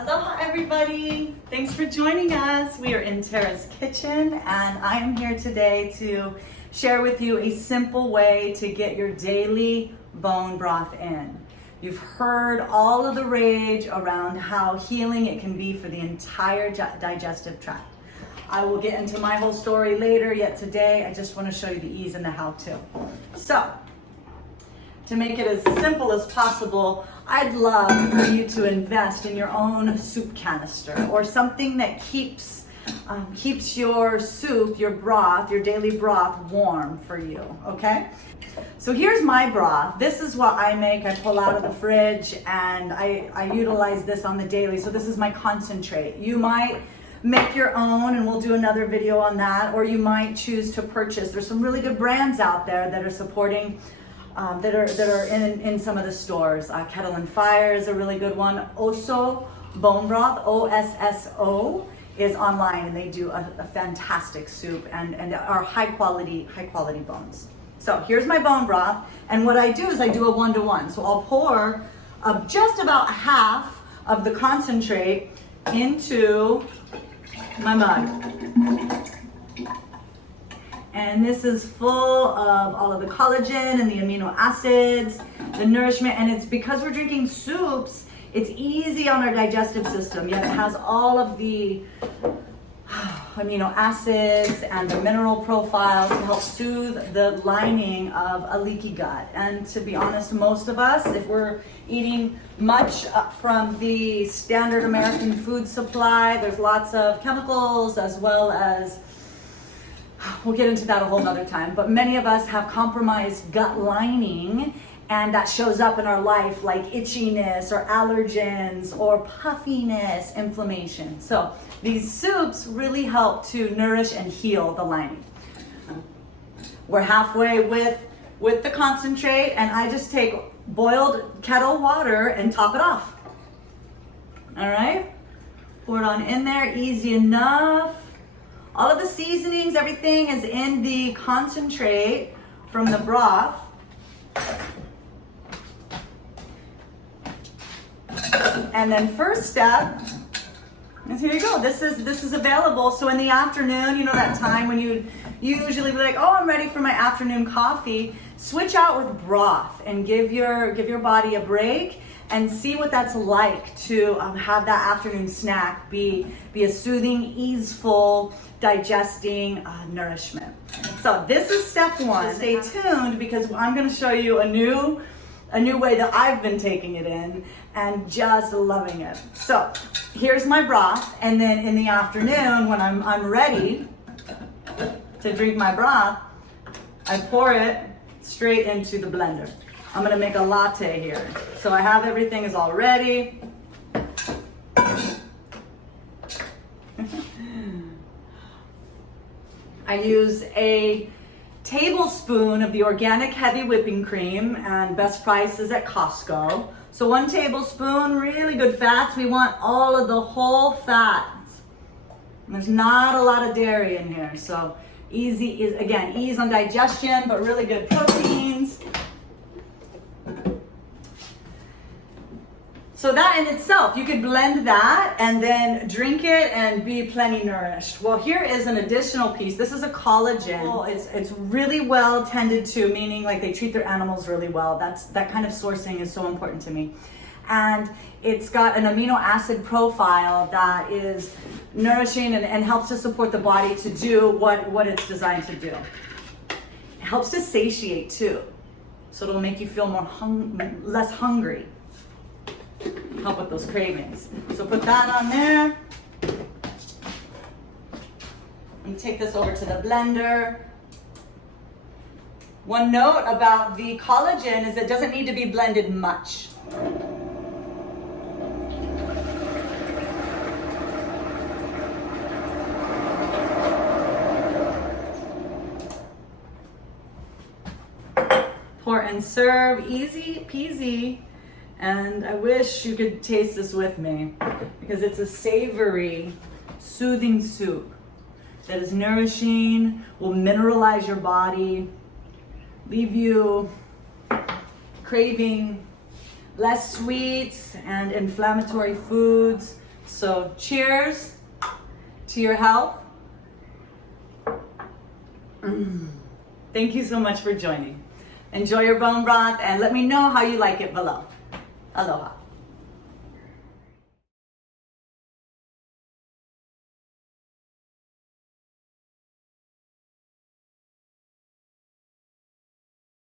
Aloha everybody! Thanks for joining us. We are in Tara's kitchen and I am here today to share with you a simple way to get your daily bone broth in. You've heard all of the rage around how healing it can be for the entire digestive tract. I will get into my whole story later, yet today I just want to show you the ease and the how-to. So, to make it as simple as possible, I'd love for you to invest in your own soup canister or something that keeps your soup, your broth, your daily broth warm for you, okay? So here's my broth. This is what I make. I pull out of the fridge and I utilize this on the daily. So this is my concentrate. You might make your own and we'll do another video on that, or you might choose to purchase. There's some really good brands out there that are supporting that are in some of the stores. Kettle and Fire is a really good one. Osso Bone Broth, OSSO, is online and they do a fantastic soup and are high quality bones. So here's my bone broth, and what I do is I do a 1-to-1. So I'll pour just about half of the concentrate into my mug. And this is full of all of the collagen and the amino acids, the nourishment, and it's because we're drinking soups, it's easy on our digestive system, yet it has all of the amino acids and the mineral profiles to help soothe the lining of a leaky gut. And to be honest, most of us, if we're eating much from the standard American food supply, there's lots of chemicals as well as, we'll get into that a whole nother time, but many of us have compromised gut lining, and that shows up in our life like itchiness or allergens or puffiness, inflammation. So these soups really help to nourish and heal the lining. We're halfway with the concentrate, and I just take boiled kettle water and top it off. All right, pour it on in there, easy enough. All of the seasonings, everything is in the concentrate from the broth. And then first step is, here you go. This is available. So in the afternoon, you know that time when you usually be like, oh, I'm ready for my afternoon coffee. Switch out with broth and give your body a break and see what that's like to have that afternoon snack be a soothing, easeful, digesting nourishment. So this is step one. Stay tuned because I'm going to show you a new way that I've been taking it in and just loving it. So here's my broth, and then in the afternoon when I'm ready to drink my broth, I pour it straight into the blender. I'm gonna make a latte here. So I have everything is all ready. I use a tablespoon of the organic heavy whipping cream, and best price is at Costco. So 1 tablespoon, really good fats. We want all of the whole fats. And there's not a lot of dairy in here, so easy is, again, ease on digestion, but really good proteins. So that in itself, you could blend that and then drink it and be plenty nourished. Well, here is an additional piece. This is a collagen. It's really well tended to, meaning like they treat their animals really well. That kind of sourcing is so important to me. And it's got an amino acid profile that is nourishing and helps to support the body to do what it's designed to do. It helps to satiate too. So it'll make you feel less hungry. Help with those cravings. So put that on there. And take this over to the blender. One note about the collagen is it doesn't need to be blended much. Pour and serve, easy peasy. And I wish you could taste this with me because it's a savory, soothing soup that is nourishing, will mineralize your body, leave you craving less sweets and inflammatory foods, So cheers to your health. Thank you so much for joining. Enjoy your bone broth and let me know how you like it below. Aloha.